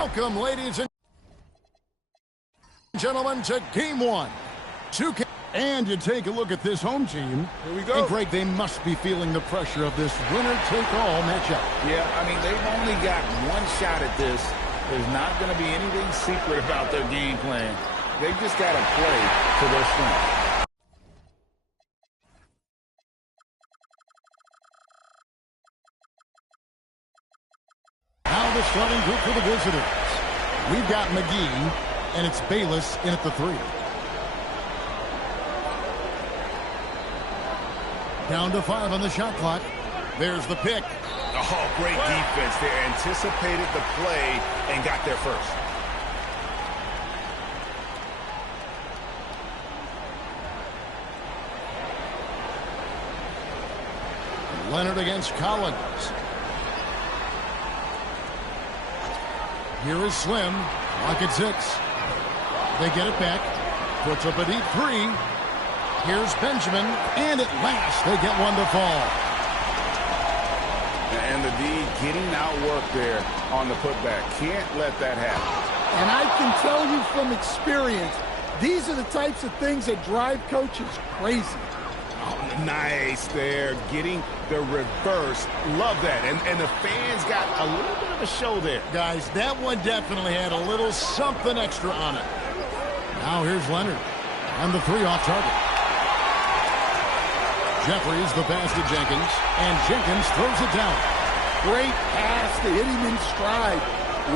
Welcome, ladies and gentlemen, to Game 1. And you take a look at this home team. Here we go. And, Greg, they must be feeling the pressure of this winner-take-all matchup. Yeah, I mean, they've only got one shot at this. There's not going to be anything secret about their game plan. They've just got to play to their strength. Now the starting group for the visitors. We've got McGee, and it's Bayless in at the 3. Down to 5 on the shot clock. There's the pick. Oh, great defense. They anticipated the play and got there first. Leonard against Collins. Here is Slim. Clock at 6. They get it back. Puts up a deep 3. Here's Benjamin. And at last, they get one to fall. And the D getting outwork there on the putback. Can't let that happen. And I can tell you from experience, these are the types of things that drive coaches crazy. Oh, nice there. Getting the reverse. Love that. And the fans got a little bit of a show there. Guys, that one definitely had a little something extra on it. Now here's Leonard. And the 3 off target. Jeffries the pass to Jenkins. And Jenkins throws it down. Great pass to hit him in stride.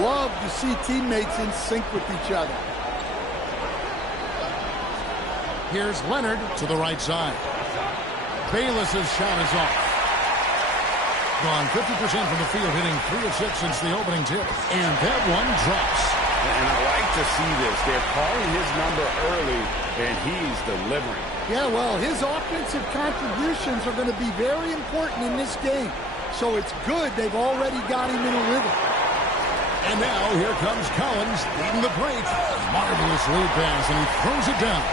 Love to see teammates in sync with each other. Here's Leonard to the right side. Bayless's shot is off. Gone 50% from the field, hitting 3 of 6 since the opening tip. And that one drops. And I like to see this. They're calling his number early, and he's delivering. Yeah, well, his offensive contributions are going to be very important in this game. So it's good they've already got him in a rhythm. And now here comes Collins leading the break. Marvelous lead pass, and he throws it down.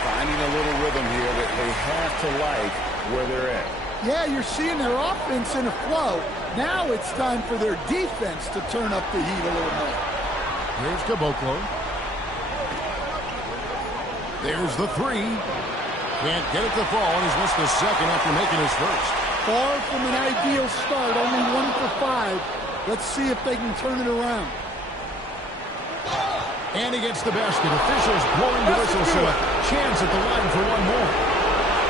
Finding a little rhythm here that they have to like where they're at. Yeah, you're seeing their offense in a flow. Now it's time for their defense to turn up the heat a little more. Here's Caboclo. There's the 3. Can't get it to fall. He's missed the second after making his first. Far from an ideal start, only 1 for 5. Let's see if they can turn it around. And he gets the basket. Officials blowing the whistle, so a chance at the line for one more.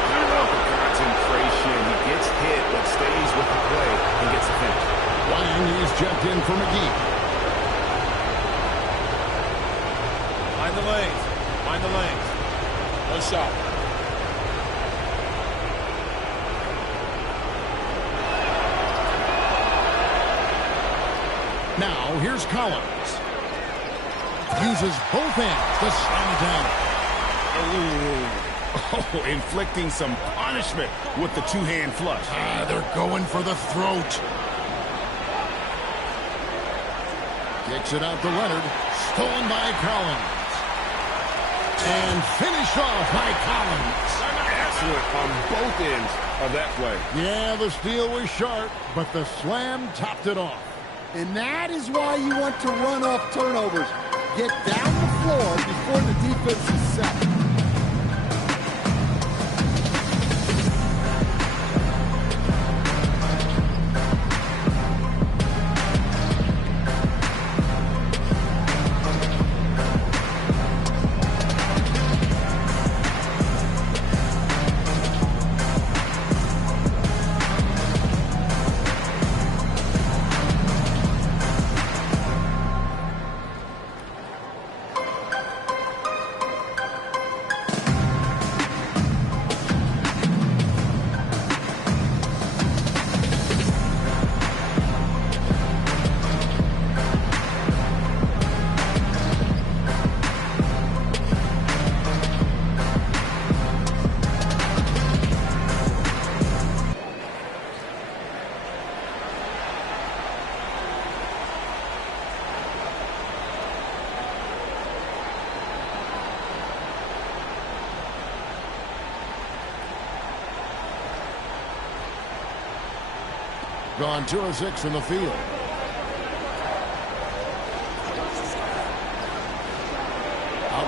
I love the concentration. He gets hit, but stays with the play and gets the finish. Lang is checked in for McGee. Find the lanes. Find the lanes. No shot. Now, here's Collins. Uses both hands to slam it down. Oh, inflicting some punishment with the two-hand flush. They're going for the throat. Kicks it out to Leonard. Stolen by Collins. And finished off by Collins. Excellent on both ends of that play. Yeah, the steal was sharp, but the slam topped it off. And that is why you want to run off turnovers. Get down the floor before the defense is set. Gone 2 of 6 from the field.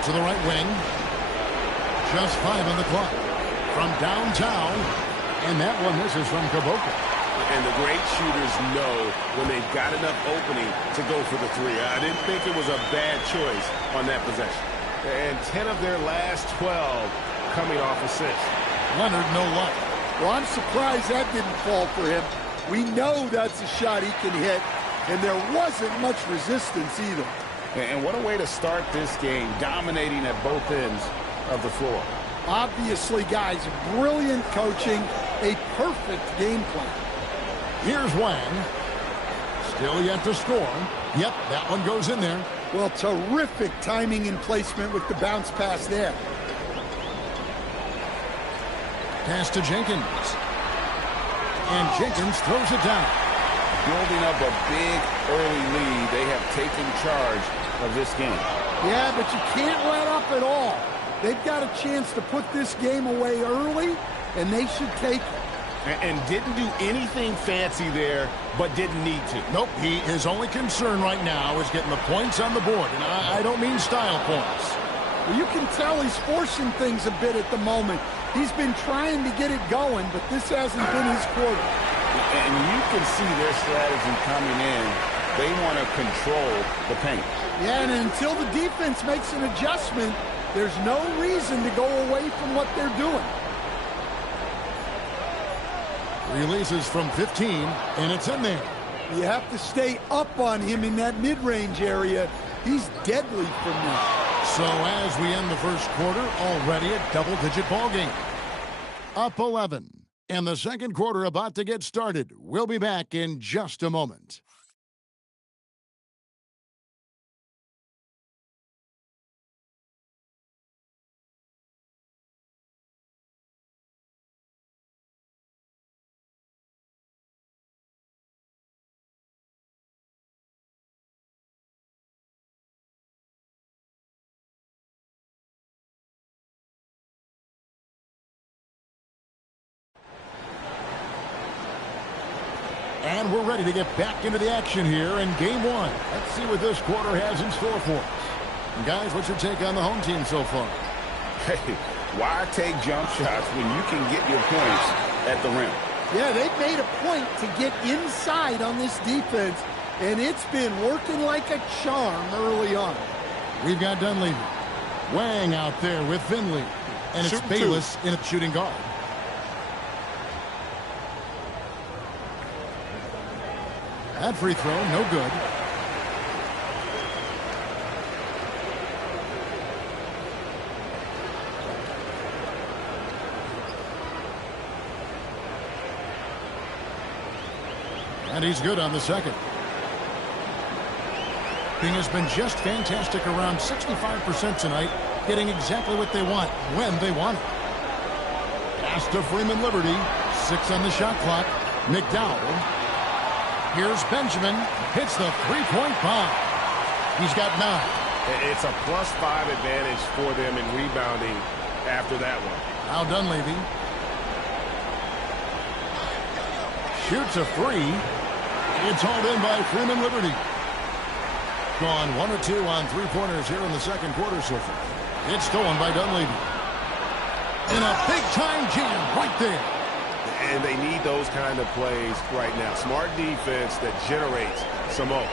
to the right wing. Just 5 on the clock. From downtown. And that one misses from Kuboka. And the great shooters know when they've got enough opening to go for the three. I didn't think it was a bad choice on that possession. And 10 of their last 12 coming off assists. Leonard, no luck. Well, I'm surprised that didn't fall for him. We know that's a shot he can hit, and there wasn't much resistance either. And what a way to start this game, dominating at both ends of the floor. Obviously, guys, brilliant coaching, a perfect game plan. Here's Wang. Still yet to score. Yep, that one goes in there. Well, terrific timing and placement with the bounce pass there. Pass to Jenkins. And Jenkins throws it down. Building up a big early lead. They have taken charge of this game. Yeah, but you can't let up at all. They've got a chance to put this game away early, and they should take it. And didn't do anything fancy there, but didn't need to. Nope, his only concern right now is getting the points on the board. And I don't mean style points. Well, you can tell he's forcing things a bit at the moment. He's been trying to get it going, but this hasn't been his quarter. And you can see their strategy coming in. They want to control the paint. Yeah, and until the defense makes an adjustment, there's no reason to go away from what they're doing. Releases from 15, and it's in there. You have to stay up on him in that mid-range area. He's deadly from there. So as we end the first quarter, already a double-digit ball game. Up 11, and the second quarter about to get started. We'll be back in just a moment. And we're ready to get back into the action here in game one. Let's see what this quarter has in store for us. And guys, what's your take on the home team so far? Hey, why take jump shots when you can get your points at the rim? Yeah, they've made a point to get inside on this defense, and it's been working like a charm early on. We've got Dunleavy. Wang out there with Finley. And it's Bayless in a shooting guard. That free throw, no good. And he's good on the second. King has been just fantastic, around 65% tonight, getting exactly what they want, when they want it. Pass to Freeman Liberty. 6 on the shot clock. McDowell. Here's Benjamin. Hits the three-point bomb. He's got 9. It's a +5 advantage for them in rebounding after that one. Now Dunleavy. Shoots a 3. It's hauled in by Freeman Liberty. Gone 1 or 2 on three-pointers here in the second quarter so far. It's stolen by Dunleavy. In a big-time jam right there. And they need those kind of plays right now. Smart defense that generates some hope.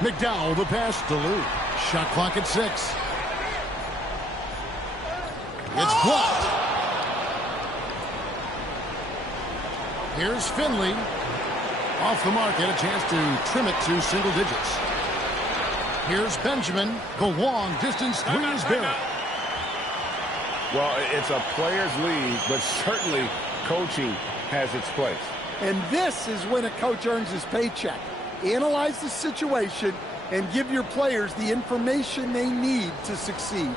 McDowell, the pass to Lou. Shot clock at 6. It's blocked. Here's Finley. Off the mark, had a chance to trim it to single digits. Here's Benjamin. The long distance three is buried. Well, it's a player's league, but certainly coaching has its place. And this is when a coach earns his paycheck. Analyze the situation and give your players the information they need to succeed.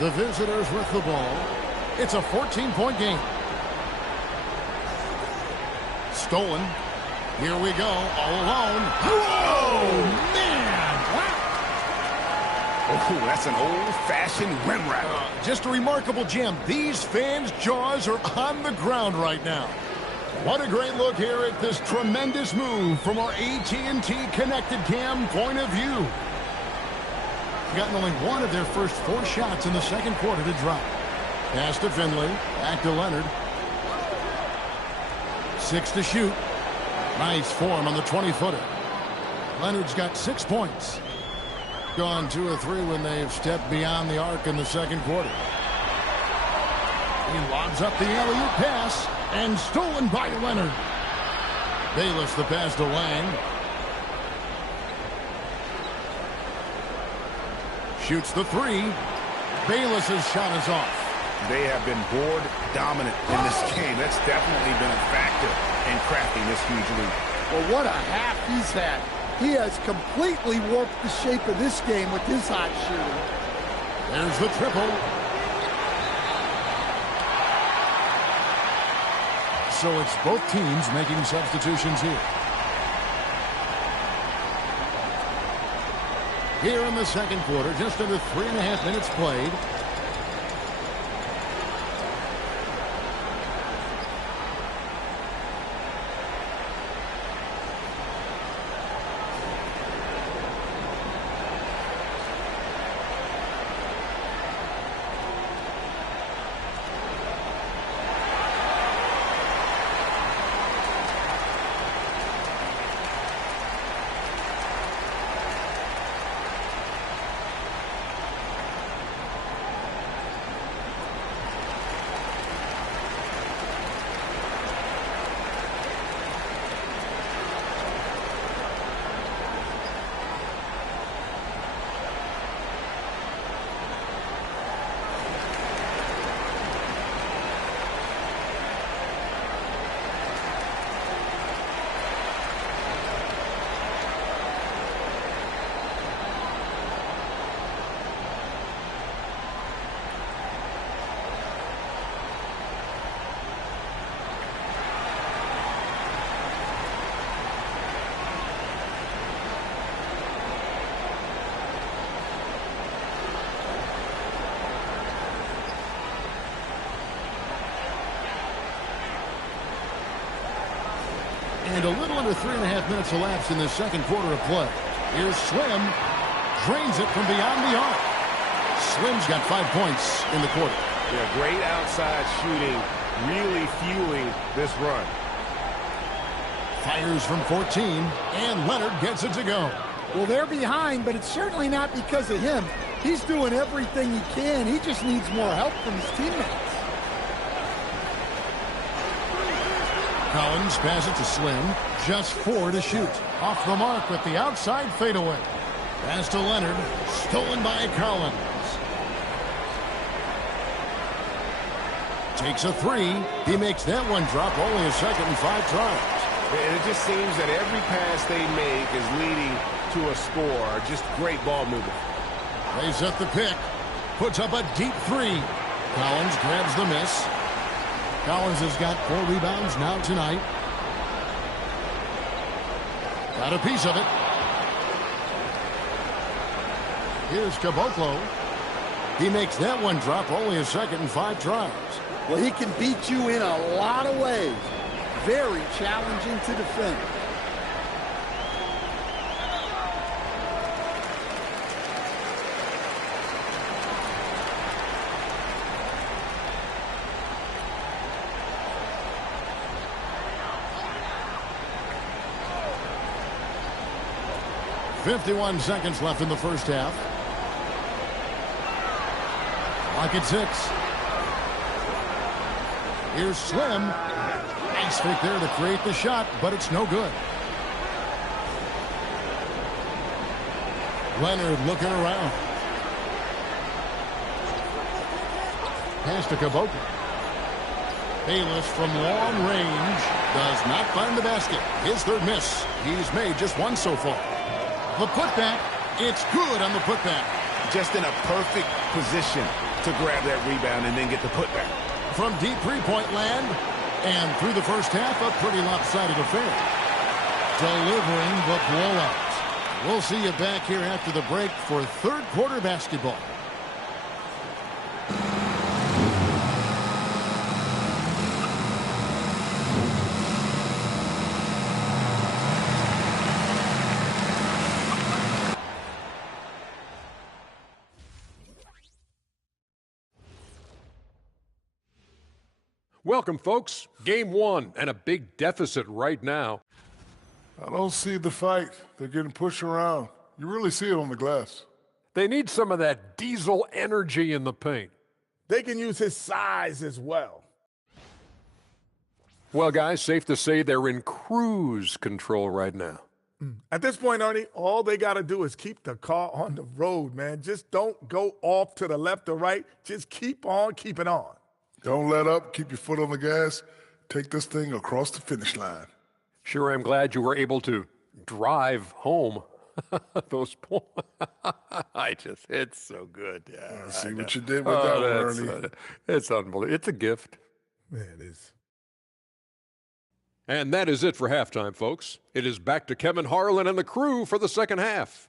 The visitors with the ball. It's a 14-point game. Stolen. Here we go, all alone. Whoa, man! Wow. Oh, that's an old-fashioned rim wrap. Just a remarkable gem. These fans' jaws are on the ground right now. What a great look here at this tremendous move from our AT&T Connected Cam point of view. Gotten only one of their first 4 shots in the second quarter to drop. Pass to Finley. Back to Leonard. 6 to shoot. Nice form on the 20-footer. Leonard's got 6 points. Gone 2 or 3 when they've stepped beyond the arc in the second quarter. He lobs up the alley-oop pass and stolen by Leonard. Bayless the pass to Lang. Shoots the 3. Bayless's shot is off. They have been board dominant in this game. That's definitely been a factor in crafting this huge lead. Well, what a half he's had. He has completely warped the shape of this game with his hot shooting. There's the triple. So it's both teams making substitutions here. Here in the second quarter, just under 3.5 minutes played. And a little under 3.5 minutes elapsed in the second quarter of play. Here's Slim. Drains it from beyond the arc. Slim's got 5 points in the quarter. Yeah, great outside shooting, really fueling this run. Fires from 14, and Leonard gets it to go. Well, they're behind, but it's certainly not because of him. He's doing everything he can. He just needs more help from his teammates. Collins passes it to Slim. Just 4 to shoot. Off the mark with the outside fadeaway. Pass to Leonard. Stolen by Collins. Takes a 3. He makes that one drop. Only a second and 5 tries. And it just seems that every pass they make is leading to a score. Just great ball movement. They set the pick. Puts up a deep 3. Collins grabs the miss. Collins has got 4 rebounds now tonight. Got a piece of it. Here's Caboclo. He makes that one drop. Only a second and 5 tries. Well, he can beat you in a lot of ways. Very challenging to defend. .51 seconds left in the first half. Clock at 6. Here's Slim. Nice fake there to create the shot, but it's no good. Leonard looking around. Pass to Caboclo. Bayless from long range does not find the basket. His third miss. He's made just 1 so far. The putback, it's good on the putback. Just in a perfect position to grab that rebound and then get the putback. From deep three-point land and through the first half, a pretty lopsided affair. Delivering the blowout. We'll see you back here after the break for third quarter basketball. Welcome, folks. Game one and a big deficit right now. I don't see the fight. They're getting pushed around. You really see it on the glass. They need some of that diesel energy in the paint. They can use his size as well. Well, guys, safe to say they're in cruise control right now. At this point, Ernie, all they got to do is keep the car on the road, man. Just don't go off to the left or right. Just keep on keeping on. Don't let up. Keep your foot on the gas. Take this thing across the finish line. Sure, I'm glad you were able to drive home. Those points. It's so good. Yeah, I see what you did with that one, Ernie. It's unbelievable. It's a gift. Yeah, it is. And that is it for halftime, folks. It is back to Kevin Harlan and the crew for the second half.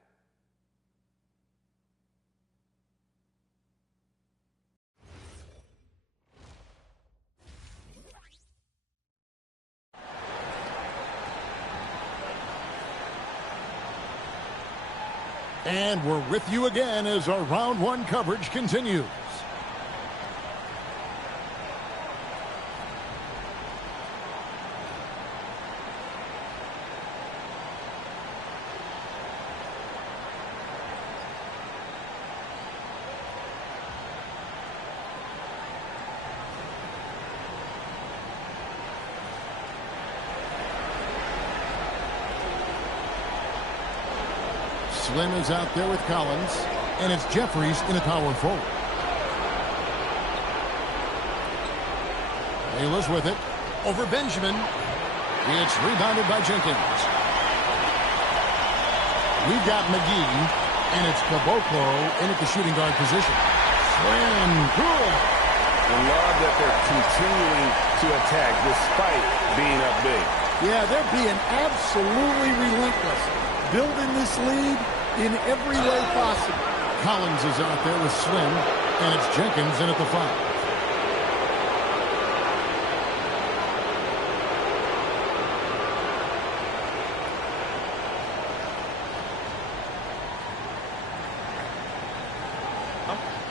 And we're with you again as our round one coverage continues. Slim is out there with Collins, and it's Jeffries in a power forward. Bayless with it, over Benjamin. It's rebounded by Jenkins. We've got McGee, and it's Caboclo in at the shooting guard position. Slim, good. I love that they're continuing to attack despite being up big. Yeah, they're being absolutely relentless, building this lead in every way possible. Collins is out there with Slim, and it's Jenkins in at the 5.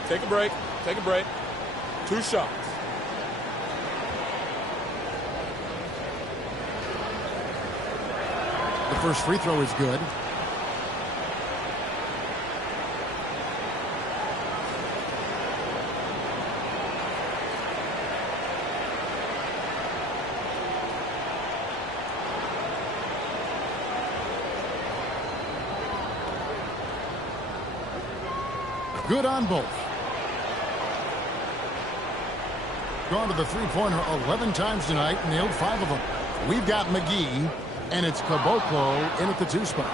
Take a break. Take a break. 2 shots. The first free throw is good. Good on both. Gone to the three-pointer 11 times tonight, nailed 5 of them. We've got McGee, and it's Caboclo in at the 2 spot.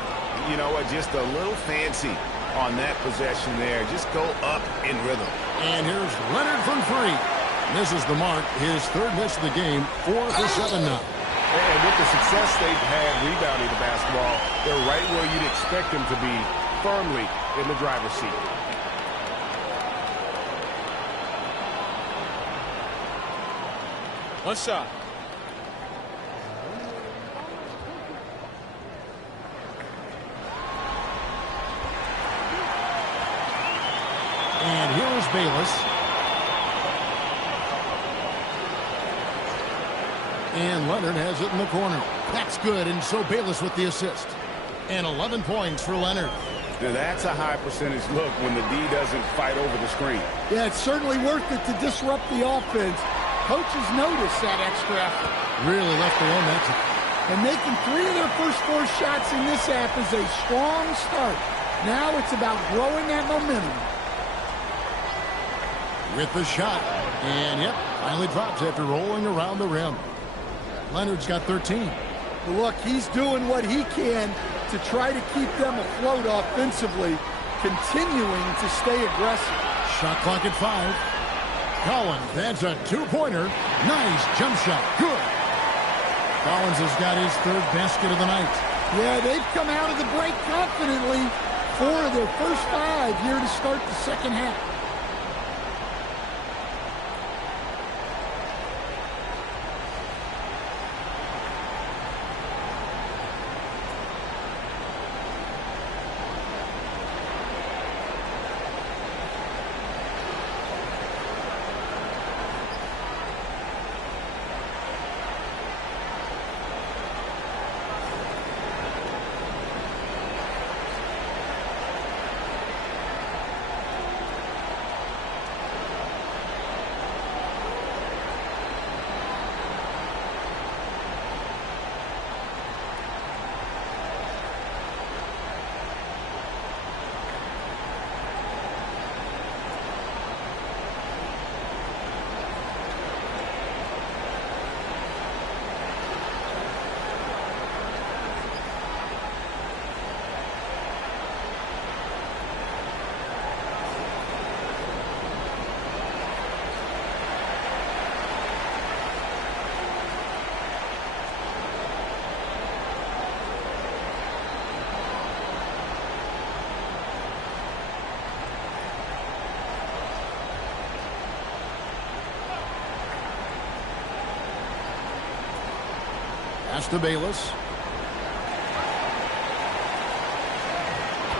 You know what? Just a little fancy on that possession there. Just go up in rhythm. And here's Leonard from 3. Misses the mark. His third miss of the game, 4 for 7 now. And with the success they've had rebounding the basketball, they're right where you'd expect them to be, firmly in the driver's seat. One shot. And here is Bayless. And Leonard has it in the corner. That's good, and so Bayless with the assist. And 11 points for Leonard. Now that's a high percentage look when the D doesn't fight over the screen. Yeah, it's certainly worth it to disrupt the offense. Coaches notice that extra effort. Really left alone that time. And making 3 of their first 4 shots in this half is a strong start. Now it's about growing that momentum. With the shot. And, yep, finally drops after rolling around the rim. Leonard's got 13. But look, he's doing what he can to try to keep them afloat offensively, continuing to stay aggressive. Shot clock at 5. Collins, that's a two-pointer. Nice jump shot. Good. Collins has got his third basket of the night. Yeah, they've come out of the break confidently. 4 of their first 5 here to start the second half. Pass to Bayless.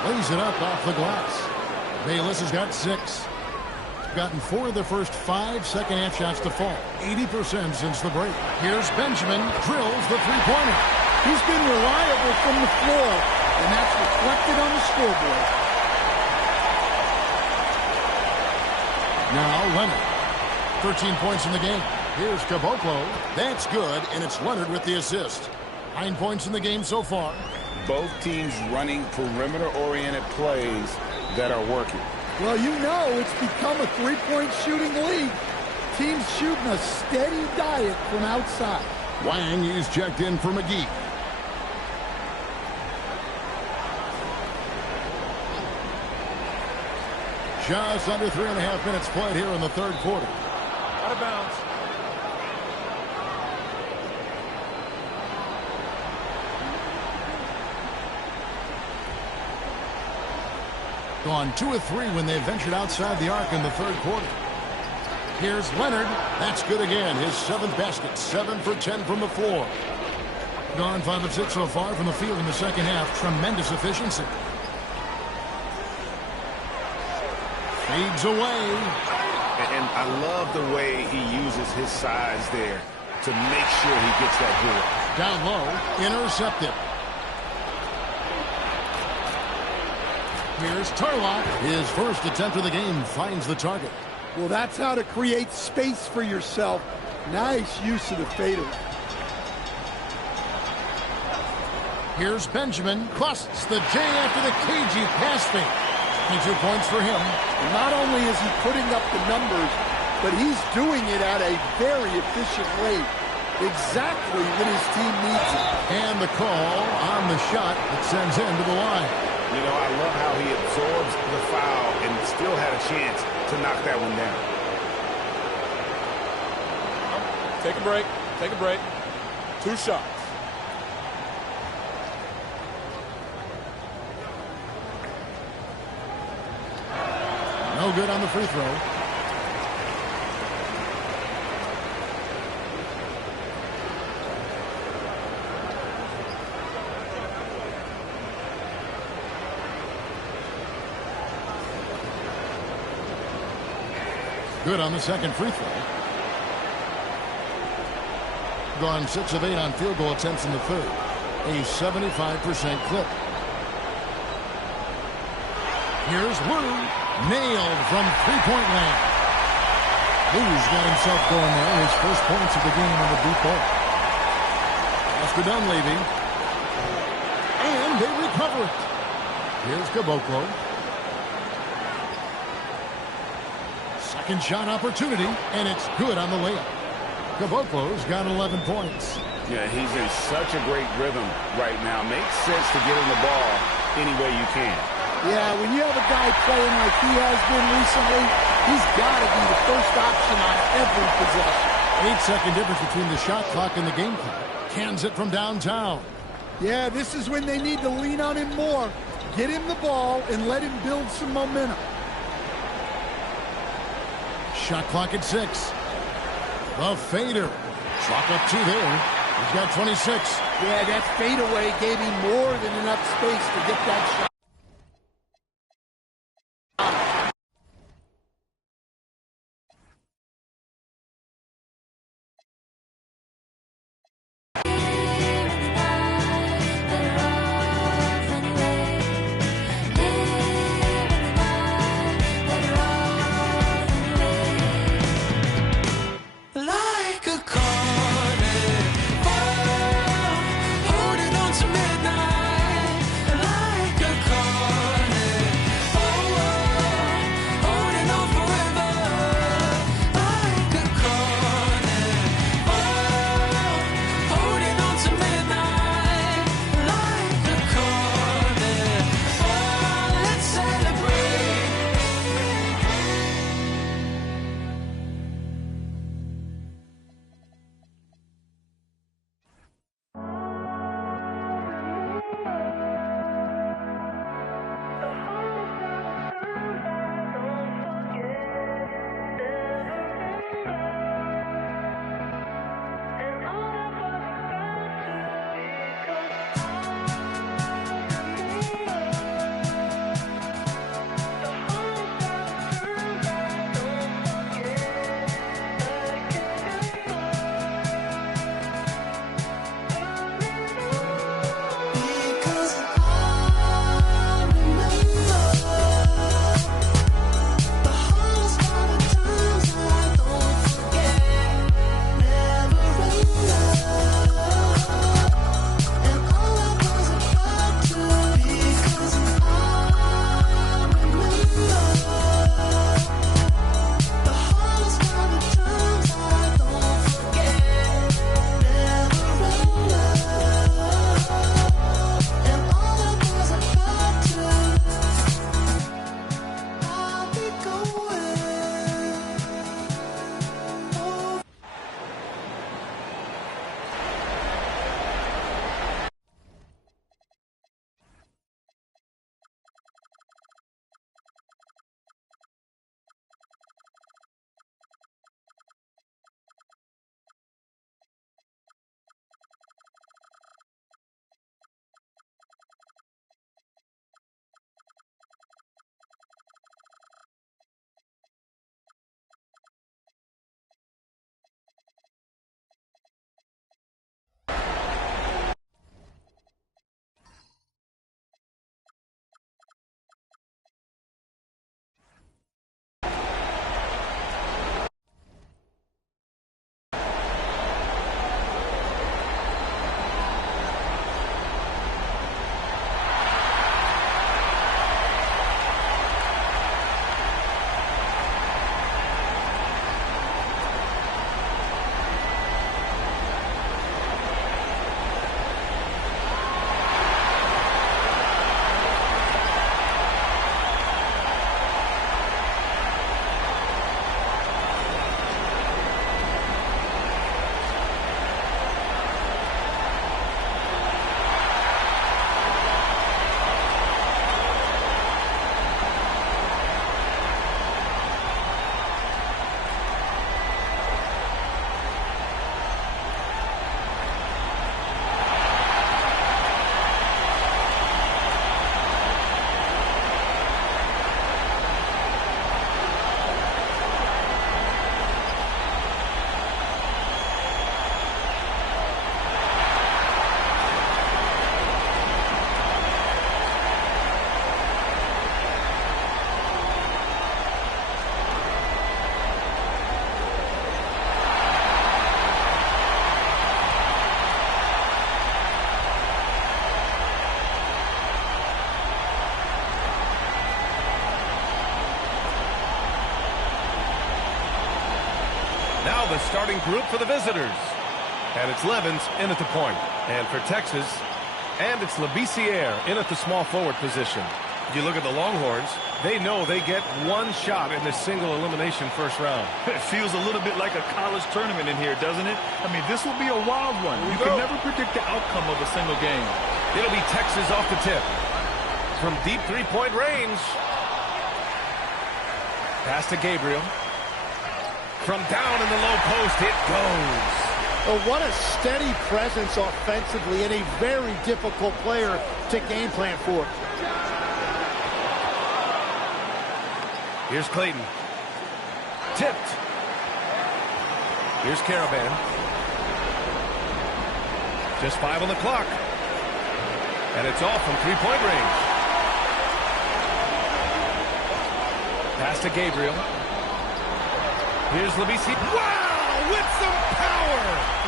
Lays it up off the glass. Bayless has got 6. Gotten 4 of the first 5 second-half shots to fall. 80% since the break. Here's Benjamin. Drills the three-pointer. He's been reliable from the floor, and that's reflected on the scoreboard. Now Leonard. 13 points in the game. Here's Caboclo. That's good, and it's Leonard with the assist. 9 points in the game so far. Both teams running perimeter-oriented plays that are working. Well, you know it's become a three-point shooting league. Teams shooting a steady diet from outside. Wang is checked in for McGee. Just under 3.5 minutes played here in the third quarter. Out of bounds. Gone 2 of 3 when they ventured outside the arc in the third quarter. Here's Leonard. That's good again. His 7th basket. 7 for 10 from the floor. Gone 5 of 6 so far from the field in the second half. Tremendous efficiency. Fades away. And I love the way he uses his size there to make sure he gets that board. Down low. Intercepted. Here's Turlock. His first attempt of the game finds the target. Well, that's how to create space for yourself. Nice use of the fadeaway. Here's Benjamin. Busts the J after the cagey pass fake. 22 points for him. And not only is he putting up the numbers, but he's doing it at a very efficient rate. Exactly when his team needs it. And the call on the shot that sends him to the line. You know, I love how he absorbs the foul and still had a chance to knock that one down. Take a break. Take a break. 2 shots. No good on the free throw. Good on the second free throw. Gone 6 of 8 on field goal attempts in the third. A 75% clip. Here's Lou. Nailed from three-point land. Lou's got himself going there. His first points of the game on the deep ball. Pass to Dunleavy. And they recover it. Here's Caboclo. Second shot opportunity, and it's good on the layup. Caboclo's got 11 points. Yeah, he's in such a great rhythm right now. Makes sense to get him the ball any way you can. Yeah, when you have a guy playing like he has been recently, he's got to be the first option on every possession. 8-second difference between the shot clock and the game clock. Cans it from downtown. Yeah, this is when they need to lean on him more. Get him the ball and let him build some momentum. Shot clock at 6. The fader. Chalk up 2 there. He's got 26. Yeah, that fadeaway gave him more than enough space to get that shot. Now the starting group for the visitors. And it's Levens in at the point. And for Texas, and it's Labissiere in at the small forward position. You look at the Longhorns, they know they get one shot in this single elimination first round. It feels a little bit like a college tournament in here, doesn't it? I mean, this will be a wild one. You can never predict the outcome of a single game. It'll be Texas off the tip. From deep three-point range. Pass to Gabriel. From down in the low post, it goes. Oh, what a steady presence offensively and a very difficult player to game plan for. Here's Clayton. Tipped. Here's Caravan. Just 5 on the clock. And it's off from three-point range. Pass to Gabriel. Here's Labisi. Wow, with some power.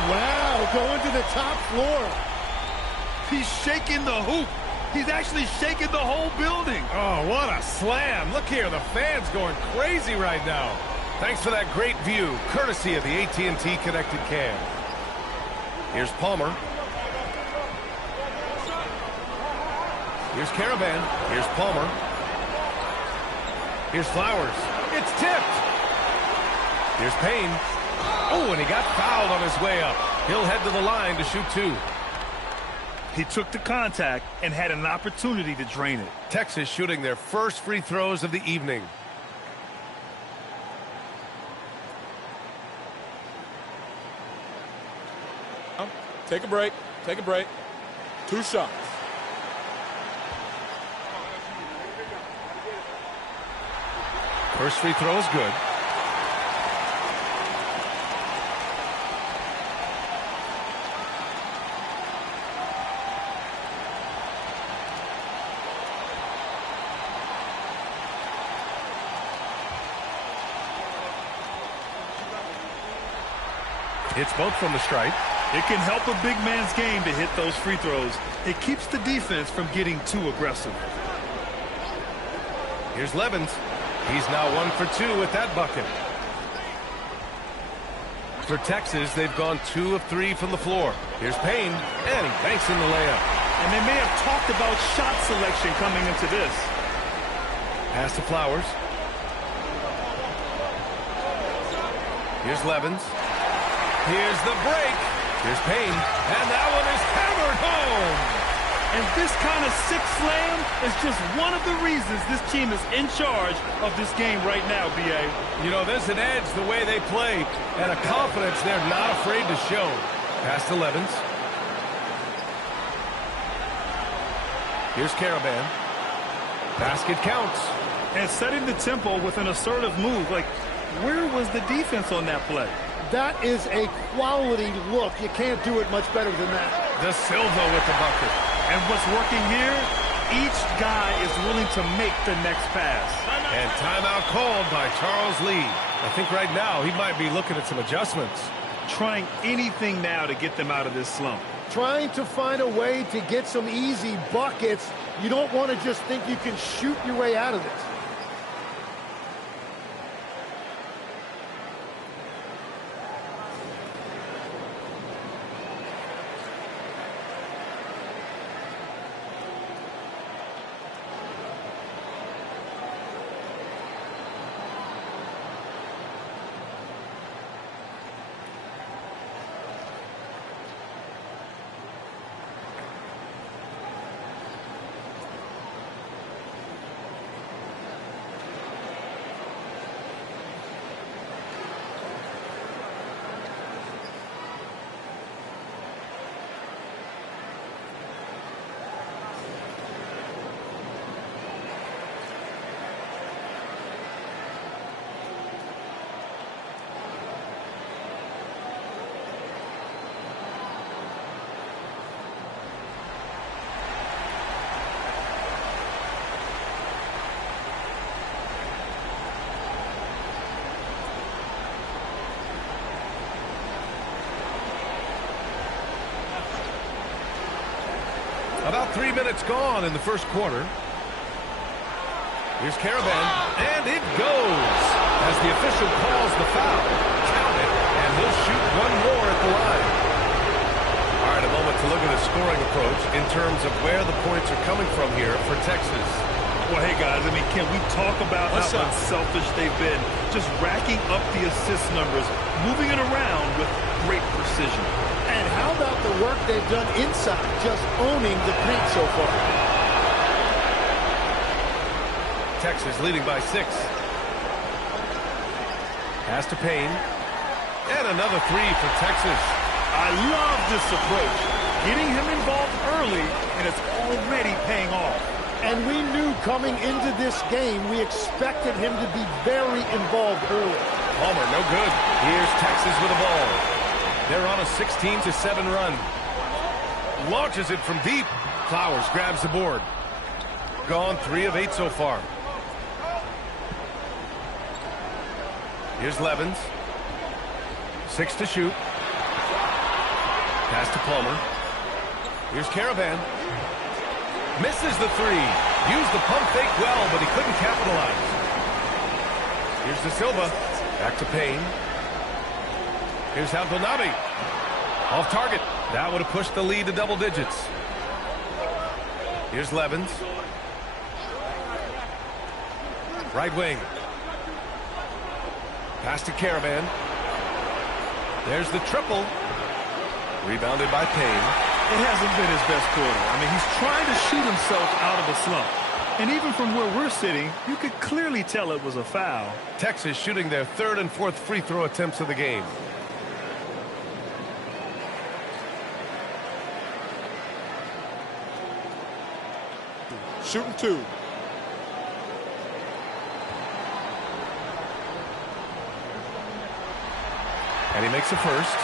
Wow, going to the top floor. He's shaking the hoop. He's actually shaking the whole building. Oh, what a slam. Look here, the fans going crazy right now. Thanks for that great view, courtesy of the AT&T Connected Cam. Here's Palmer. Here's Caravan. Here's Palmer. Here's Flowers. It's tipped. Here's Payne. Oh, and he got fouled on his way up. He'll head to the line to shoot 2. He took the contact and had an opportunity to drain it. Texas shooting their first free throws of the evening. Take a break. Take a break. 2 shots. First free throw is good. It's both from the stripe. It can help a big man's game to hit those free throws. It keeps the defense from getting too aggressive. Here's Levens. He's now 1 for 2 with that bucket. For Texas, they've gone 2 of 3 from the floor. Here's Payne, and he banks in the layup. And they may have talked about shot selection coming into this. Pass to Flowers. Here's Levens. Here's the break. Here's Payne. And that one is hammered home. And this kind of sick slam is just one of the reasons this team is in charge of this game right now, B.A. You know, there's an edge the way they play and a confidence they're not afraid to show. Pass to Levens. Here's Caravan. Basket counts. And setting the tempo with an assertive move. Like, where was the defense on that play? That is a quality look. You can't do it much better than that. Da Silva with the bucket. And what's working here, each guy is willing to make the next pass. And timeout called by Charles Lee. I think right now he might be looking at some adjustments. Trying anything now to get them out of this slump. Trying to find a way to get some easy buckets. You don't want to just think you can shoot your way out of it. About 3 minutes gone in the first quarter. Here's Caravan, and it goes as the official calls the foul. Count it, and he'll shoot one more at the line. All right, a moment to look at the scoring approach in terms of where the points are coming from here for Texas. Well, hey, guys, I mean, can we talk about how unselfish they've been? Just racking up the assist numbers, moving it around with great precision. And how about the work they've done inside, just owning the paint so far? Texas leading by 6. Pass to Payne. And another three for Texas. I love this approach. Getting him involved early, and it's already paying off. And we knew coming into this game, we expected him to be very involved early. Palmer, no good. Here's Texas with the ball. They're on a 16-7 run. Launches it from deep. Flowers grabs the board. Gone 3 of 8 so far. Here's Levens. 6 to shoot. Pass to Palmer. Here's Caravan. Misses the 3. Used the pump fake well, but he couldn't capitalize. Here's De Silva. Back to Payne. Here's Abdelnaby. Off target. That would have pushed the lead to double digits. Here's Levens. Right wing. Pass to Caravan. There's the triple. Rebounded by Payne. It hasn't been his best quarter. I mean, he's trying to shoot himself out of a slump. And even from where we're sitting, you could clearly tell it was a foul. Texas shooting their 3rd and 4th free throw attempts of the game. Shooting 2. And he makes the first.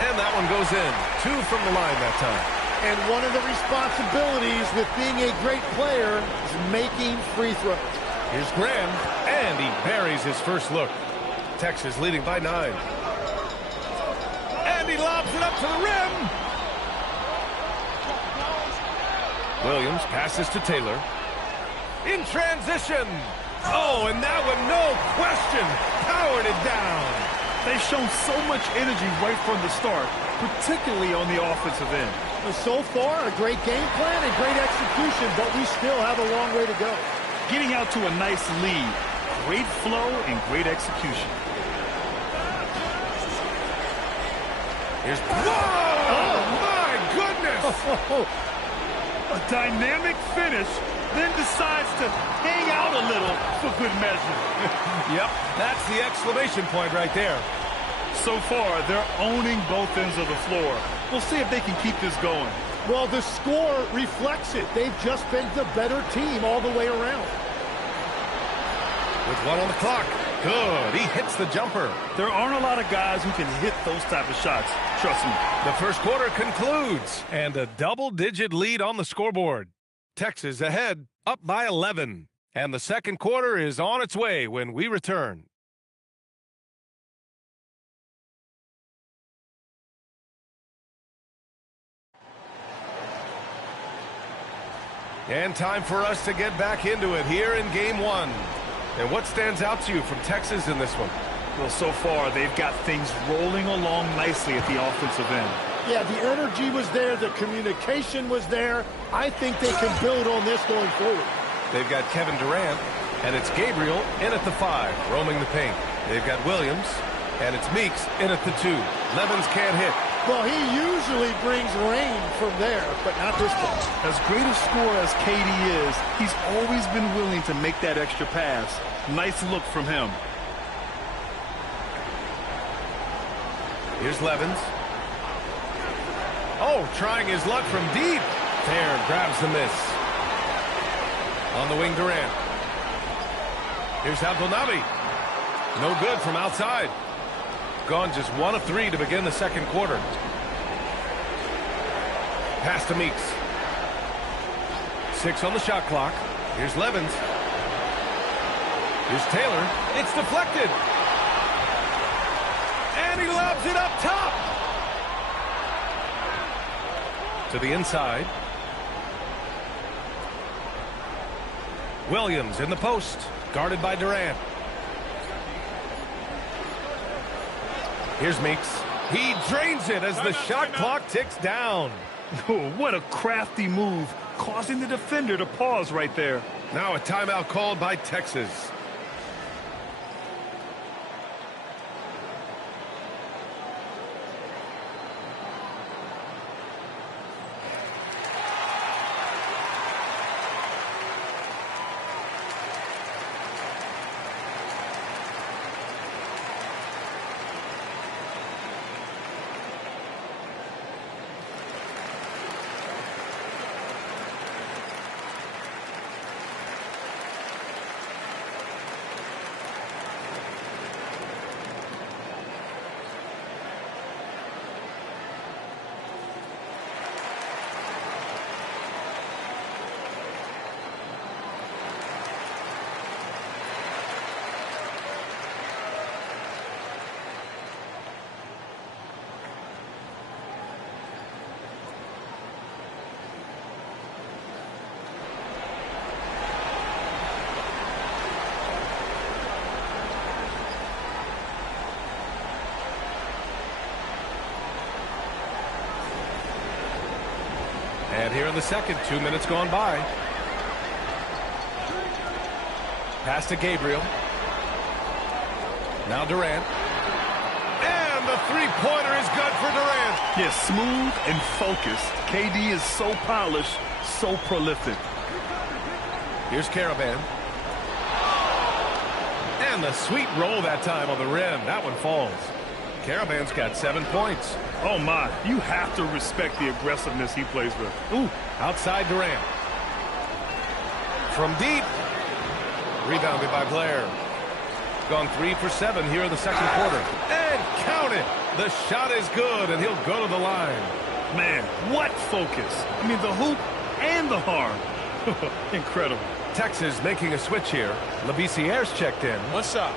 And that one goes in. 2 from the line that time. And one of the responsibilities with being a great player is making free throws. Here's Graham, and he buries his first look. Texas leading by 9. And he lobs it up to the rim. Williams passes to Taylor. In transition. Oh, and that one, no question, powered it down. They've shown so much energy right from the start, particularly on the offensive end. So far, a great game plan and great execution, but we still have a long way to go. Getting out to a nice lead, great flow and great execution. Here's... Whoa! Oh, my goodness! A dynamic finish, then decides to hang out a little for good measure. Yep, that's the exclamation point right there. So far, they're owning both ends of the floor. We'll see if they can keep this going. Well, the score reflects it. They've just been the better team all the way around. With 1 on the clock. Good. He hits the jumper. There aren't a lot of guys who can hit those type of shots. Trust me. The first quarter concludes. And a double-digit lead on the scoreboard. Texas ahead, up by 11. And the second quarter is on its way when we return. And time for us to get back into it here in Game 1. And what stands out to you from Texas in this one? Well, so far, they've got things rolling along nicely at the offensive end. Yeah, the energy was there. The communication was there. I think they can build on this going forward. They've got Kevin Durant, and it's Gabriel in at the 5, roaming the paint. They've got Williams, and it's Meeks in at the 2. Levens can't hit. Well, he usually brings rain from there, but not this time. As great a scorer as KD is, he's always been willing to make that extra pass. Nice look from him. Here's Levens. Oh, trying his luck from deep. There, grabs the miss. On the wing, Durant. Here's Abdelnaby. No good from outside. Gone just 1 of 3 to begin the second quarter. Pass to Meeks. 6 on the shot clock. Here's Levens. Here's Taylor. It's deflected. And he lobs it up top. To the inside. Williams in the post, guarded by Durant. Here's Meeks. He drains it as the shot clock ticks down. Oh, what a crafty move, causing the defender to pause right there. Now a timeout called by Texas. And here in the second, 2 minutes gone by. Pass to Gabriel. Now Durant. And the three-pointer is good for Durant. Yes, smooth and focused. KD is so polished, so prolific. Here's Caravan. And the sweet roll that time on the rim. That one falls. Caravan's got 7 points. Oh, my. You have to respect the aggressiveness he plays with. Ooh, outside Durant. From deep. Rebounded by Blair. Gone 3 for 7 here in the second quarter. And count it. The shot is good, and he'll go to the line. Man, what focus. I mean, the hoop and the harm. Incredible. Texas making a switch here. Labissière's checked in. One shot.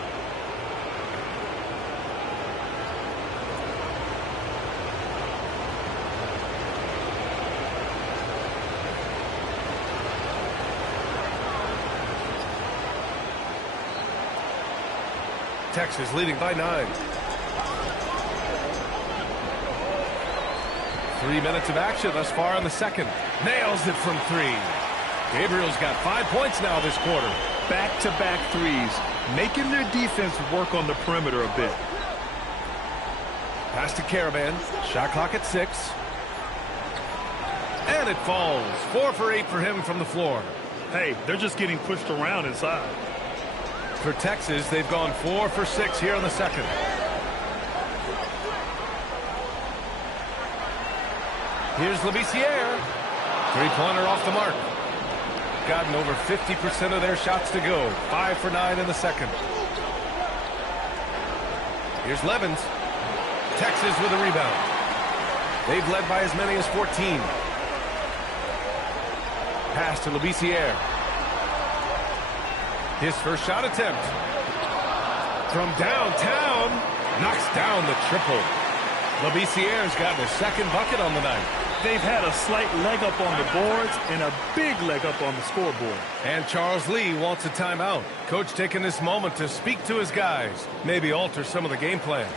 Texas leading by 9. 3 minutes of action thus far in the second. Nails it from 3. Gabriel's got 5 points now this quarter. Back-to-back threes, making their defense work on the perimeter a bit. Pass to Caravan. Shot clock at 6. And it falls. 4 for 8 for him from the floor. Hey, they're just getting pushed around inside. For Texas, they've gone 4 for 6 here in the second. Here's Labissière. Three-pointer off the mark. Gotten over 50% of their shots to go. 5 for 9 in the second. Here's Levens. Texas with a rebound. They've led by as many as 14. Pass to Labissière. His first shot attempt. From downtown. Knocks down the triple. Labissière's gotten his second bucket on the night. They've had a slight leg up on the boards and a big leg up on the scoreboard. And Charles Lee wants a timeout. Coach taking this moment to speak to his guys. Maybe alter some of the game plan.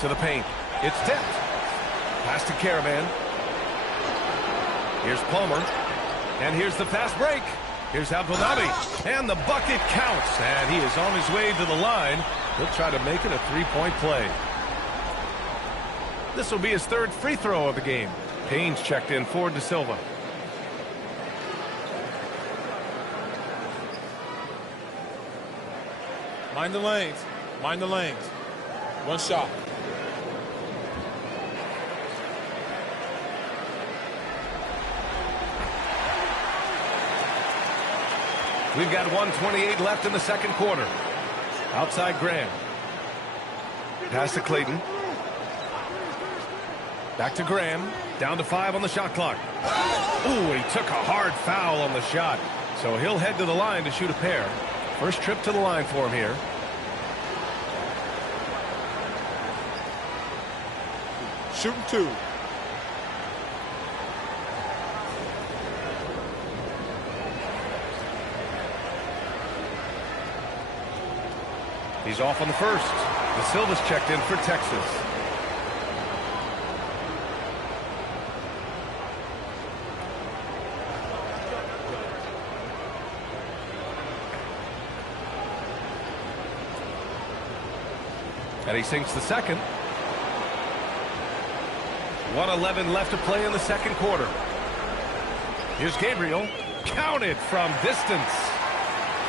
To the paint. It's tipped. Pass to Caravan. Here's Palmer. And here's the fast break. Here's Abdelnaby. And the bucket counts. And he is on his way to the line. He'll try to make it a three-point play. This will be his third free throw of the game. Payne's checked in for De Silva. Mind the lanes. Mind the lanes. One shot. We've got 1:28 left in the second quarter. Outside Graham. Pass to Clayton. Back to Graham. Down to 5 on the shot clock. Ooh, he took a hard foul on the shot. So he'll head to the line to shoot a pair. First trip to the line for him here. Shooting 2. He's off on the first. De Silva's checked in for Texas. And he sinks the second. 1:11 left to play in the second quarter. Here's Gabriel. Counted from distance.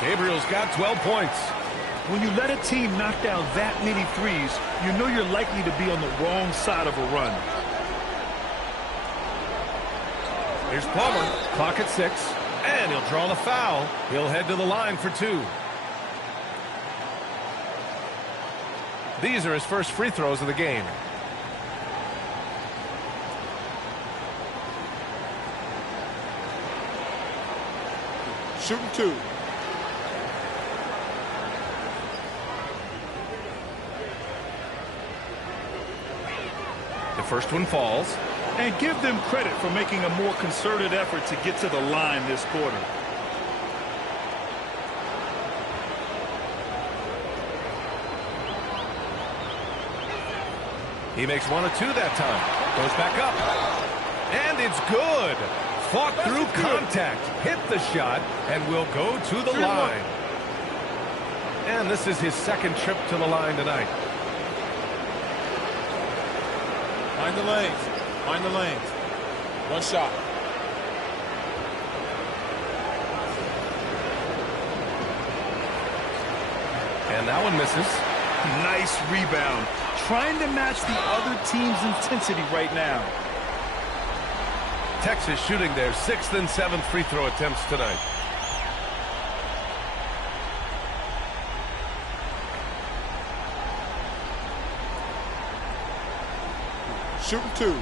Gabriel's got 12 points. When you let a team knock down that many threes, you know you're likely to be on the wrong side of a run. Here's Palmer. Clock at 6. And he'll draw the foul. He'll head to the line for 2. These are his first free throws of the game. Shooting 2. The first one falls. And give them credit for making a more concerted effort to get to the line this quarter. He makes 1 of 2 that time. Goes back up. And it's good. Fought through contact. Hit the shot. And will go to the line. And this is his second trip to the line tonight. Mind the lanes. Mind the lanes. One shot. And that one misses. Nice rebound. Trying to match the other team's intensity right now. Texas shooting their 6th and 7th free throw attempts tonight. Shooting 2.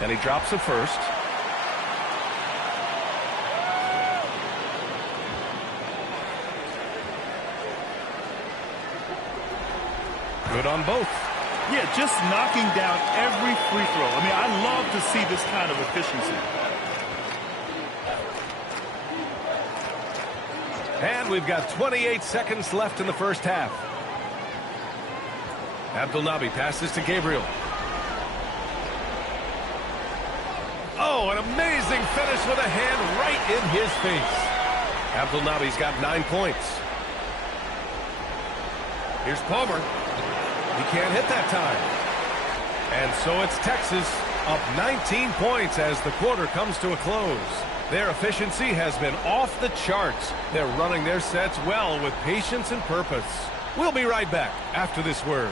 And he drops the first. Good on both. Yeah, just knocking down every free throw. I mean, I love to see this kind of efficiency. And we've got 28 seconds left in the first half. Abdelnaby passes to Gabriel. Oh, an amazing finish with a hand right in his face. Abdelnaby's got 9 points. Here's Palmer. He can't hit that time. And so it's Texas up 19 points as the quarter comes to a close. Their efficiency has been off the charts. They're running their sets well with patience and purpose. We'll be right back after this word.